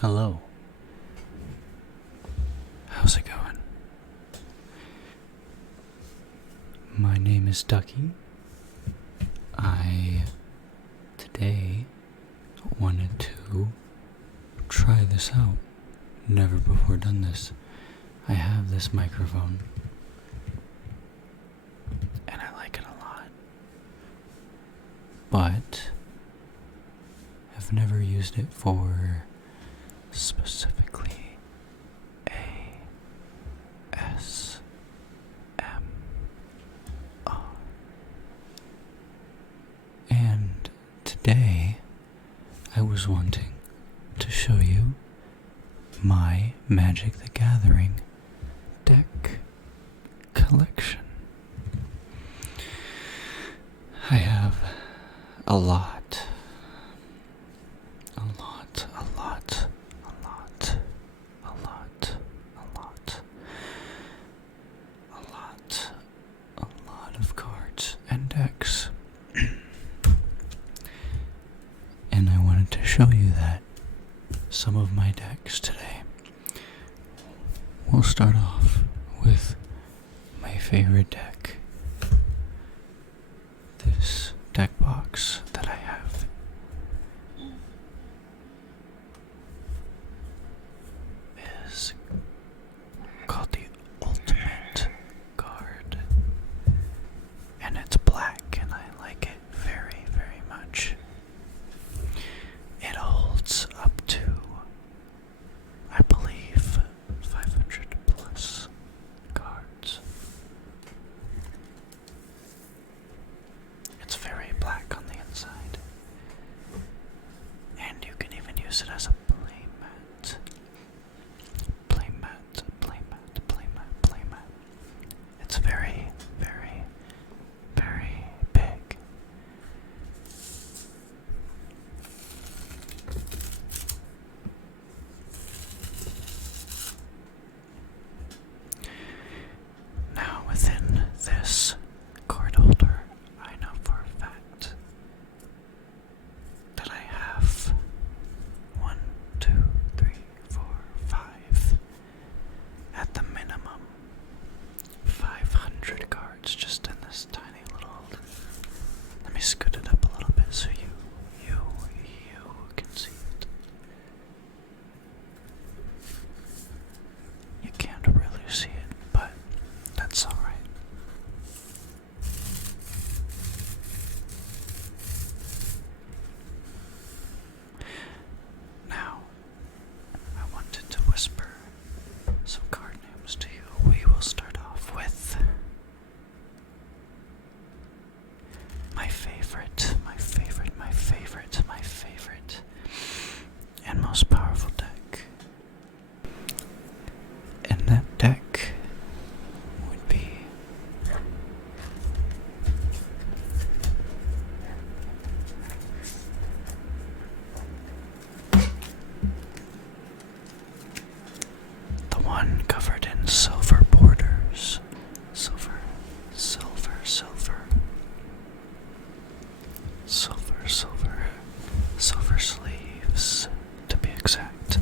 Hello. How's it going? My name is Ducky. I today wanted to try this out. Never before done this. I have this microphone and I like it a lot, but I've never used it for specifically ASMR. And today I was wanting to show you my Magic the Gathering deck collection. I have a lot of cards and decks. And I wanted to show you that some of my decks today. We'll start off with my favorite deck. This deck box that I have is called the Ultimate Card, and it's black, and I like it very, very much. It holds up to, I believe, 500 plus cards. It's very black on the inside, and you can even use it as a playmat. It's very, very, very big. Now, within this card holder, I know for a fact that I have 1, 2, 3, 4, 5, at the minimum 500 cards just in this tiny little holder. Let me scoot it up a little bit so you can see it. You can't really see it, but that's alright. Now, I wanted to whisper some card names to you. We will start off with my favorite, and most powerful deck. And that deck would be the one covered in silver borders. Silver sleeves, to be exact.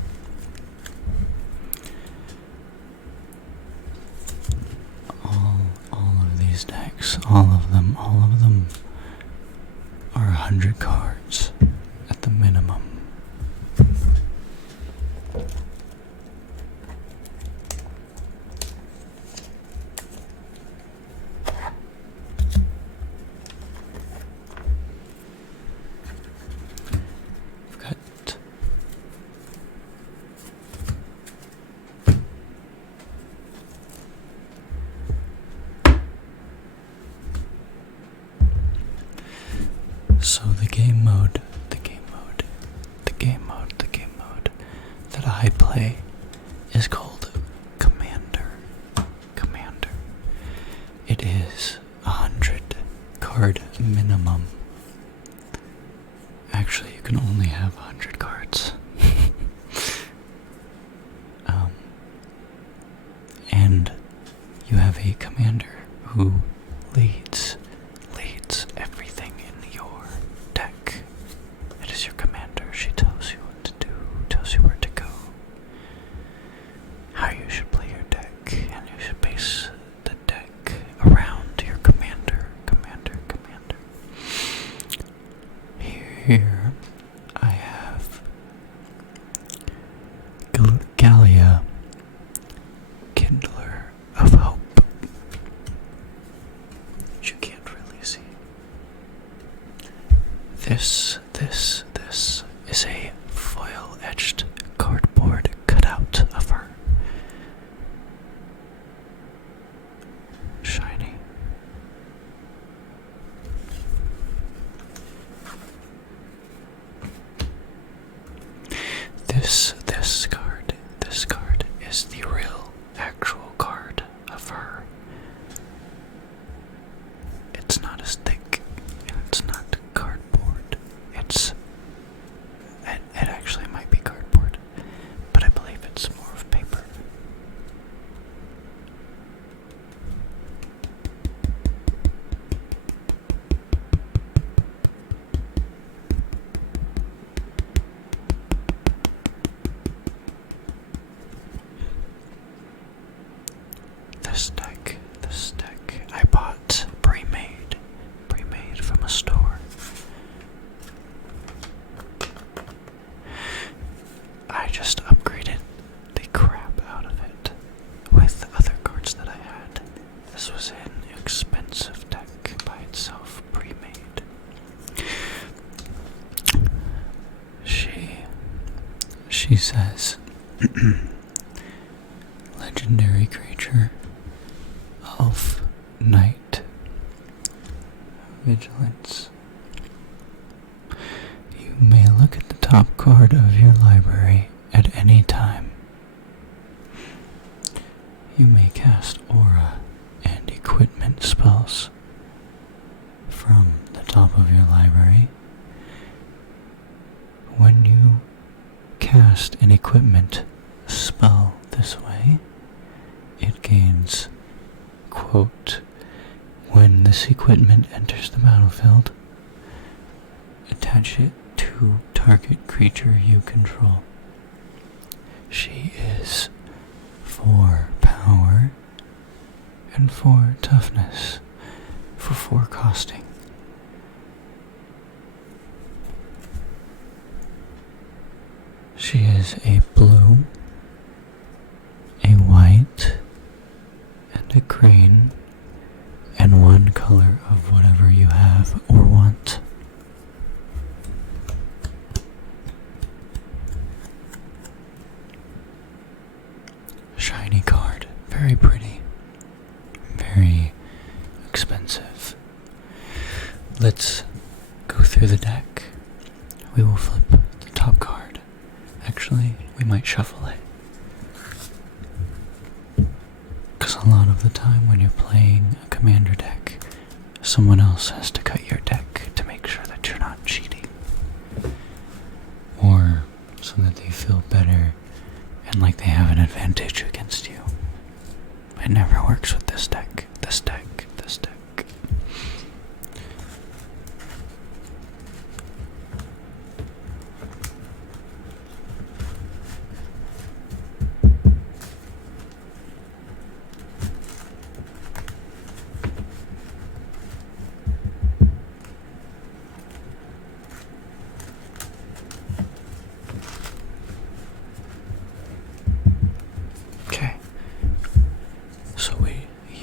All of these decks, all of them are 100 cards at the minimum. I've got so the game mode that I play is called Commander. It is 100 card minimum. Actually, you can only have 100 cards. And you have a commander who leads everything in your deck. It is your commander. She tells you what to do, tells you where to go, this card. This card is the real, actual card of her. It's not as thick, and it's not cardboard. It actually might be cardboard, but I believe it's more of paper. This deck I bought pre-made from a store. I just upgraded the crap out of it with other cards that I had. This was an expensive deck by itself, pre-made. She says, legendary creature, elf, knight, vigilance. You may look at the top card of your library at any time. You may cast aura and equipment spells from the top of your library. When you cast an equipment spell this way, it gains, quote, when this equipment enters the battlefield, attach it to target creature you control. She is 4 power and 4 toughness for 4 costing. She is a blue, a white, and a green, and 1 color of whatever you have or want. Shiny card, very pretty, very expensive. Let's go through the deck. We will flip the top card. Actually, we might shuffle it. Because a lot of the time when you're playing a commander deck, someone else has to cut your deck to make sure that you're not cheating. Or so that they feel better and like they have an advantage against you. It never works with this deck. This deck.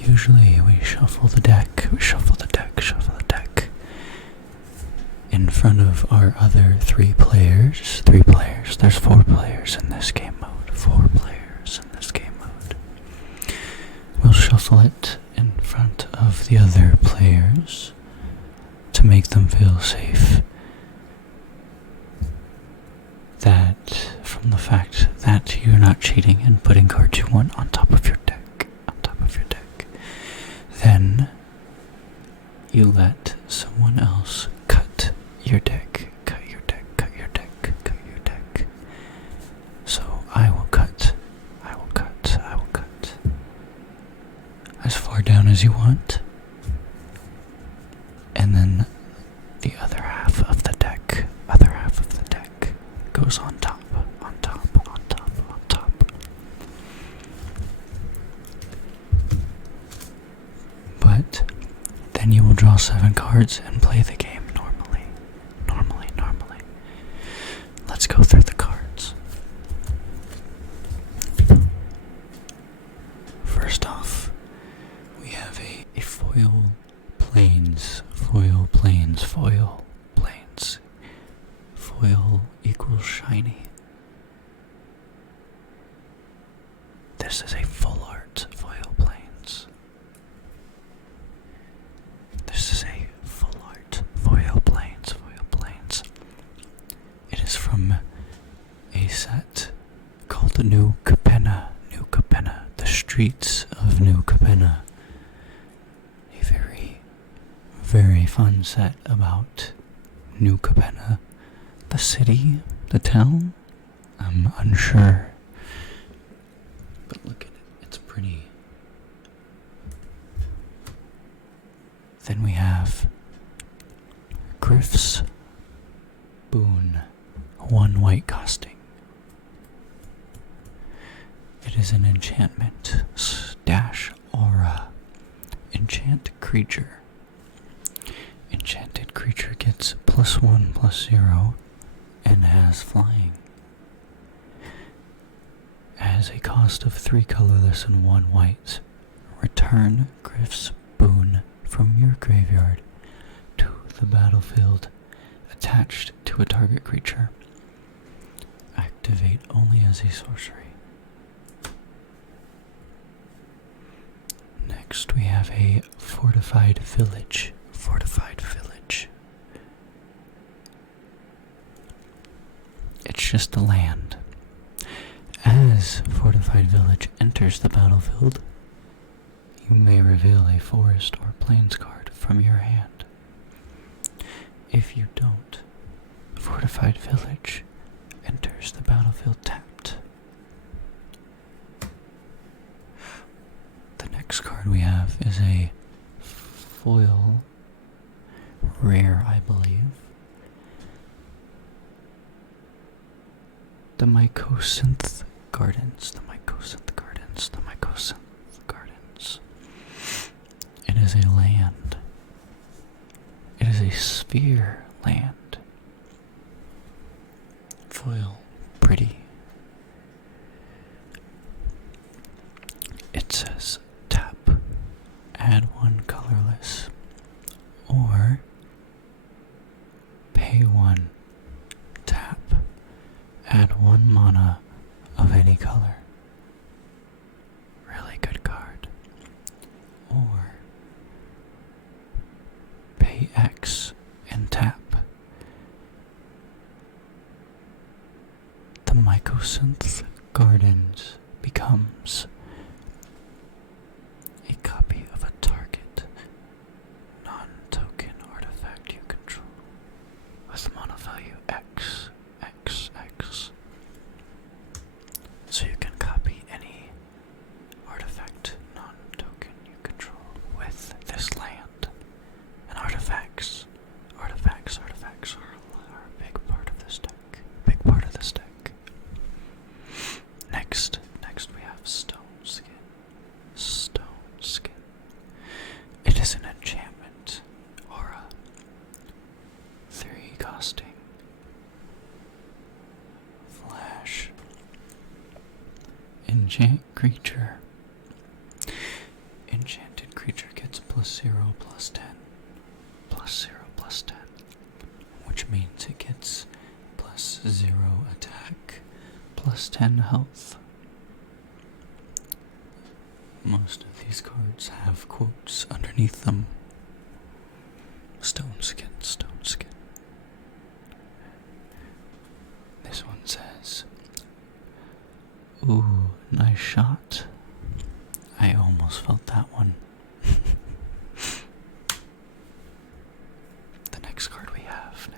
Usually we shuffle the deck in front of our other 3 players. There's 4 players in this game mode. 4 players in this game mode. We'll shuffle it in front of the other players to make them feel safe. That from the fact that you're not cheating and putting cards you want on top of your deck. Then you let someone else cut your deck. So I will cut as far down as you want, and then the other half of the deck goes on top. But then you will draw 7 cards and play the game normally. Let's go through the cards. First off, we have a foil plains. Foil equals shiny. This is a full art foil plains. Foil plains. It is from a set called New Capenna. New Capenna. The streets of New Capenna. A very, very fun set about New Capenna. The city, the town, I'm unsure. But look at it, it's pretty. Then we have Griff's Boon, one white costing. It is an enchantment / aura. Enchant creature. Enchanted creature gets +1/+0 and has flying. Has a cost of 3 colorless and 1 white. Return Griff's Boon from your graveyard to the battlefield attached to a target creature. Activate only as a sorcery. Next we have a Fortified Village. Fortified Village. It's just a land. As Fortified Village enters the battlefield, you may reveal a forest or plains card from your hand. If you don't, Fortified Village enters the battlefield tapped. The next card we have is a foil, rare I believe. The Mycosynth Gardens. The Mycosynth Gardens. The Mycosynth Gardens. It is a land. It is a sphere land. Foil. Pretty. It says tap. Add 1 colorless. Or pay 1. Tap. Add 1 mana of any color. Really good card. Or pay X and tap. The Mycosynth Gardens becomes a copy of a target non-token artifact you control with mana value X. So you can copy any artifact non-token you control with this land. And artifacts are a big part of this deck. Next we have Stone Skin. It is an enchantment aura. 3 costing. Flash. Enchant creature. Enchanted creature gets +0/+10. +0/+10. Which means it gets +0 attack, +10 health. Most of these cards have quotes underneath them. Stone Skin. This one says, ooh, nice shot. I almost felt that one. The next card we have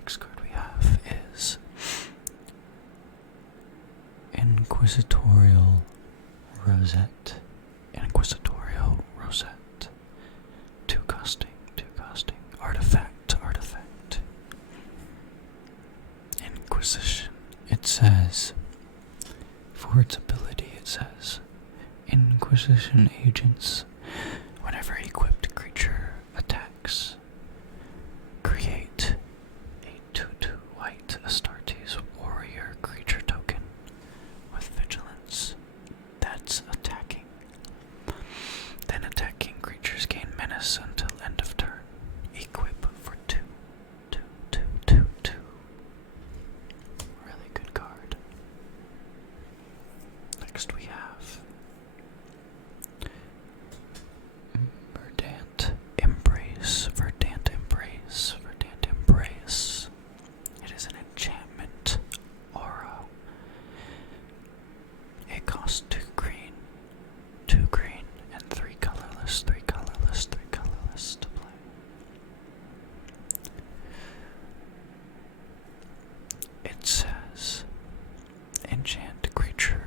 is Inquisitorial Rosette. 2 costing. Artifact. Inquisition. It says, for its ability, it says, Inquisition agents, whenever equipped creature attacks, create a 2/2 white Astartes warrior creature token with vigilance. That's attacking. Then attacking creatures gain menace until end of turn. Equip for 2. Really good card. Next we have Verdant Embrace. It is an enchantment aura. cost 2 green, and 3 colorless to play. It says, enchanted creature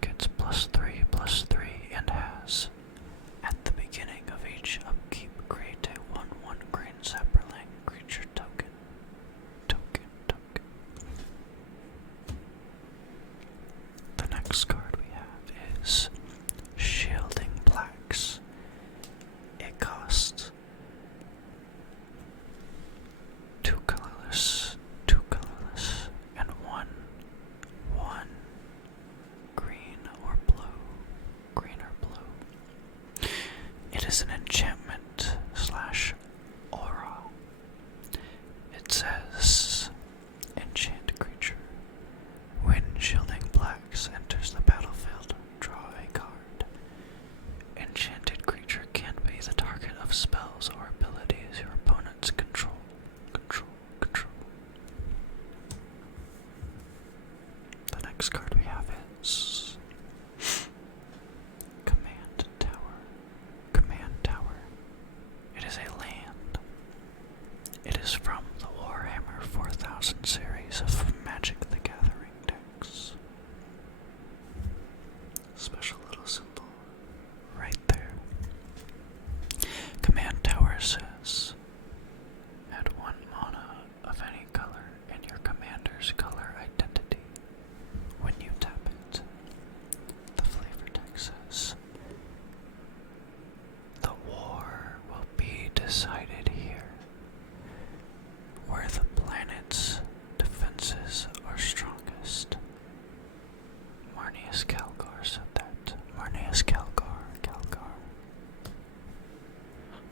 gets +3/+3 and has, at the beginning of each upkeep, create a 1/1 green sapperling creature token. The next card we have is Shielding Blacks. It costs 2 colorless, and 1 green or blue. It is an enchantment / aura. It says, enchanted creature. When Shielding Blacks enters the battlefield, draw a card. Enchanted creature can't be the target of spells or abilities your opponents control. The next card we have is Command Tower. It is a land. It is from the Warhammer 4000 series of Magic the Gathering decks. Special little symbol right there. Command Tower says, add 1 mana of any color in your commander's color identity. When you tap it, the flavor text says, the war will be decided here, where the planet's defenses are strongest. Marneus Calgar said that. Marneus Calgar.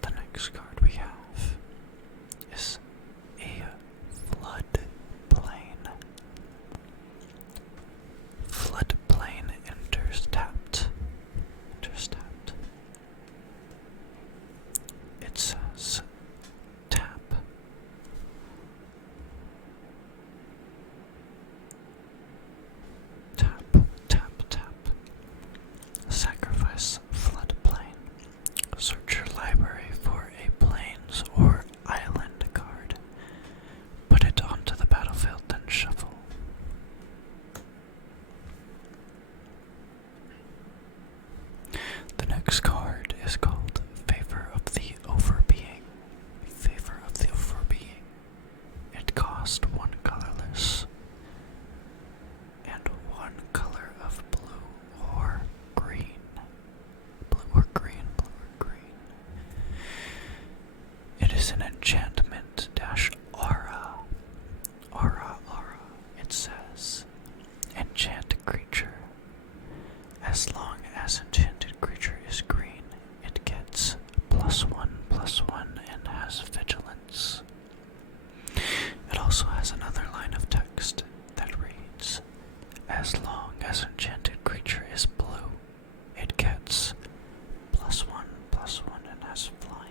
The next card we have is a Floodplain. Floodplain enters tapped. It says, tap. Sacrifice Floodplain. Search your library for a plains or island card. Put it onto the battlefield, then shuffle. The next card is called Favor of the Overbeing. It costs 1 colorless and 1 color of blue or green. It is an enchantment - aura. It says, enchanted creature. As long as enchanted creature is green, it gets +1/+1 and has vigilance. It also has another line of text that reads, as long as enchanted creature is blue, it gets +1/+1 and has flying.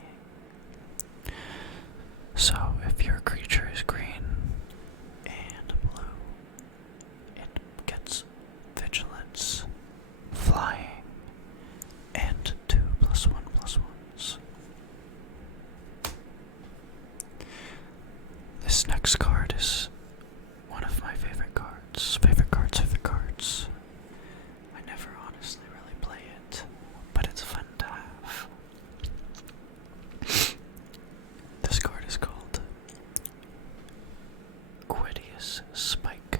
So if your creature is green and blue, it gets vigilance, flying, and 2 +1/+1s. This next card is one of my favorite cards. Favorite cards. I never honestly really play it, but it's fun to have. This card is called Quidius Spike.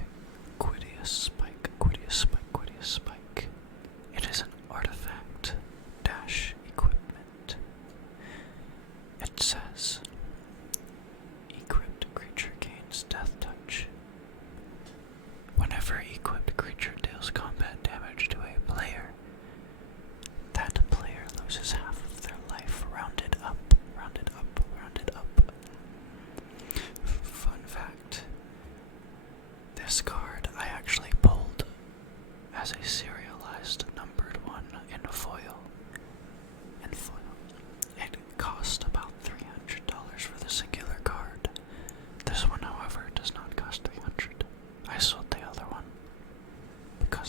It is an artifact - equipment. It says, equipped creature gains death touch. Whenever equipped creature deals combat damage to a player, that player loses half of their life, rounded up. Fun fact, this card I actually pulled as a serialized numbered one in foil. It cost about $300 for the singular card. This one, however, does not cost $300. I sold the other one because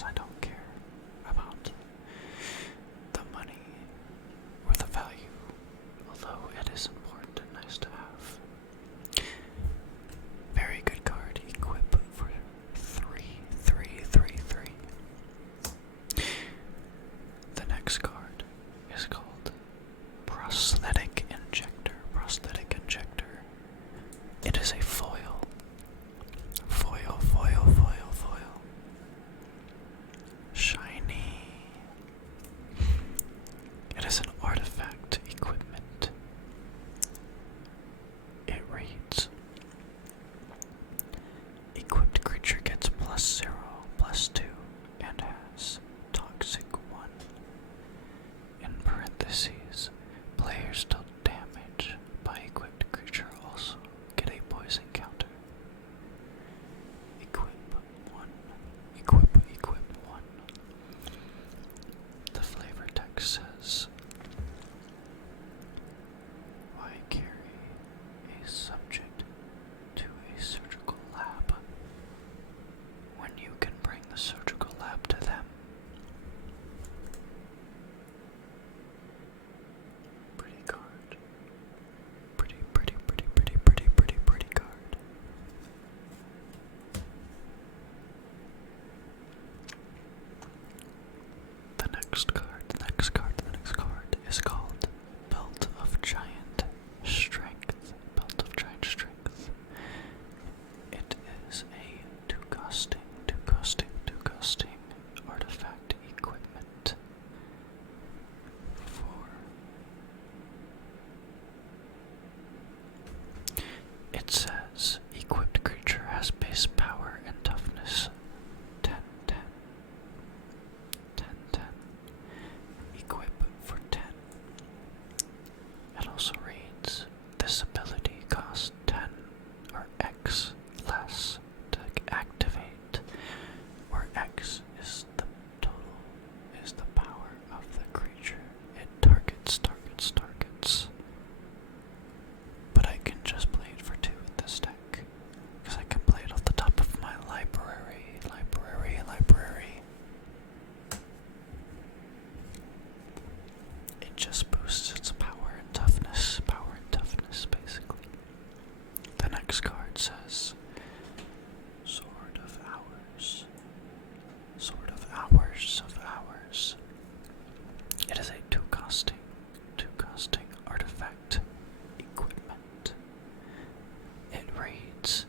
the surgical lab to them. Pretty card. Pretty card. The next card is called Belt of Giant Strength. Belt of Giant Strength. It is a two costing artifact equipment for. It says equipped creature has base power and toughness 10 10 10 10. Equip for 10. It also reads this ability costs 10 or X less to activate, where X is the total, is the power of the creature. It targets. But I can just play it for 2 with this deck, because I can play it off the top of my library. It just boosts its power and toughness, basically. The next card says Sword of Hours. It is a two costing artifact equipment. It reads,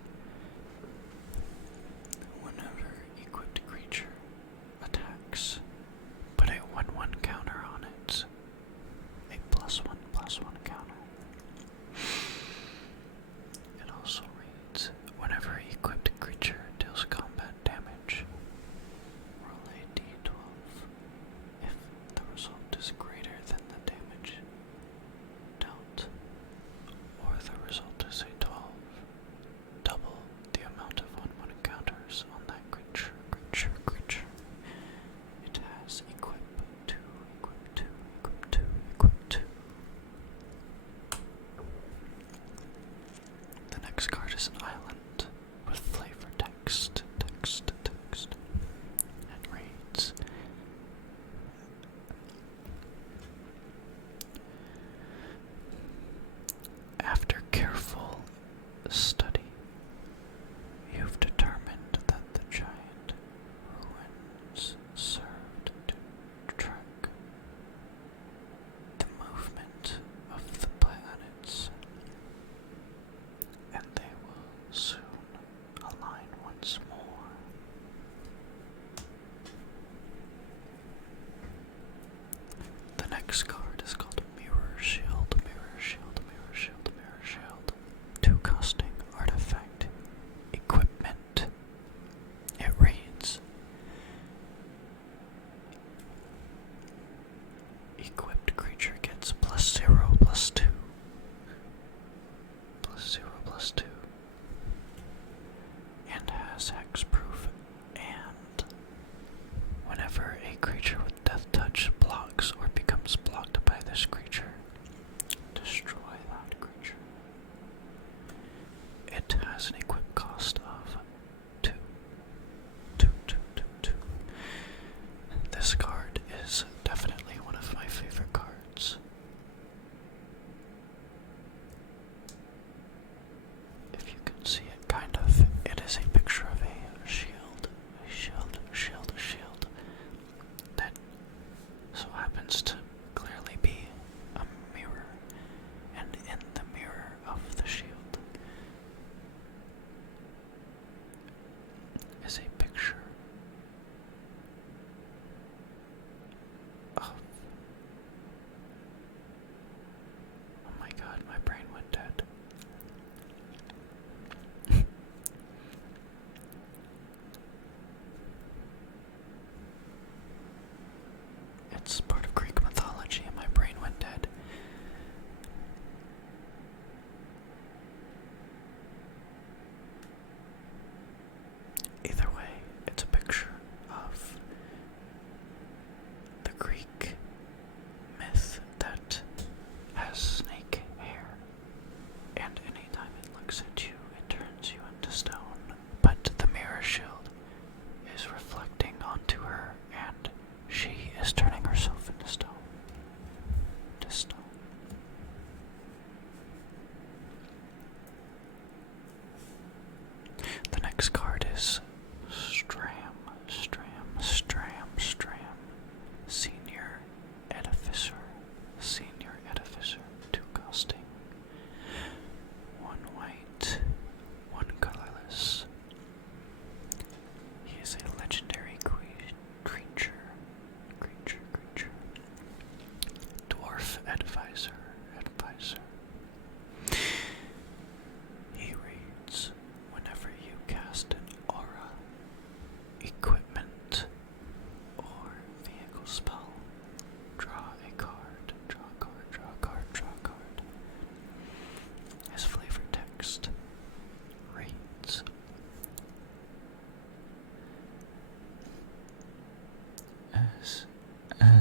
whenever equipped creature attacks, put a 1/1 counter on it. A +1/+1 counter. It also reads, whenever equipped creature deals combat damage, roll a d12. If the result is greater than the damage dealt, or the result is a 12, double the amount of 1/1 counters on that creature. It has equip 2. The next card is an island with flavor text. It reads, after careful study, you've determined that the giant ruins served to track the movement of the planets, and they will soon align once more. The next card is called Mirror Shield. Two costing artifact equipment. It reads, equipped creature gets +0/+2. +0/+2. And has hexproof, and whenever a creature with death touch blocks or becomes blocked by this creature, destroy that creature. It has an equip cost of 2. This card is definitely one of my favorite cards. If you can see it, kind of, it is a picture of a shield. That so happens to clearly be a mirror, and in the mirror of the shield is a picture of, oh my god, my brain went dead. It's part of Greek mythology and my brain went dead. Either way,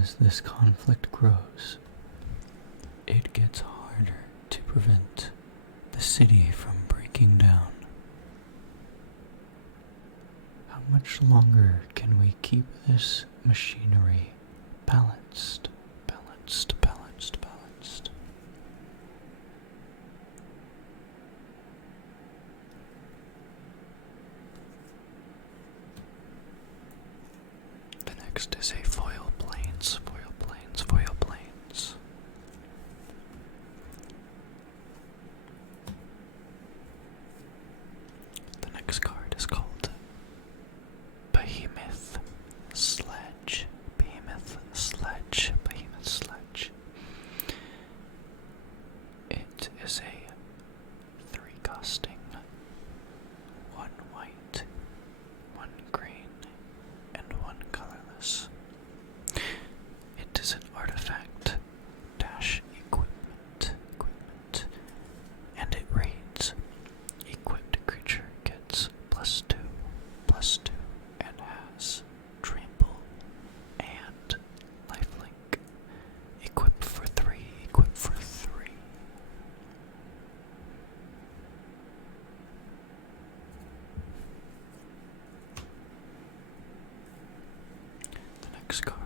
as this conflict grows, it gets harder to prevent the city from breaking down. How much longer can we keep this machinery balanced, balanced, balanced, balanced? The next is a foil planes, foil planes, foil planes. The next card is called Behemoth Sledge. Behemoth Sledge. Behemoth Sledge. It is a 3 costing, 1 white, 1 green, and 1 colorless. It is an artifact dash equipment, and it reads: equipped creature gets +2/+2, and has trample and lifelink. Equip for 3, equip for 3. The next card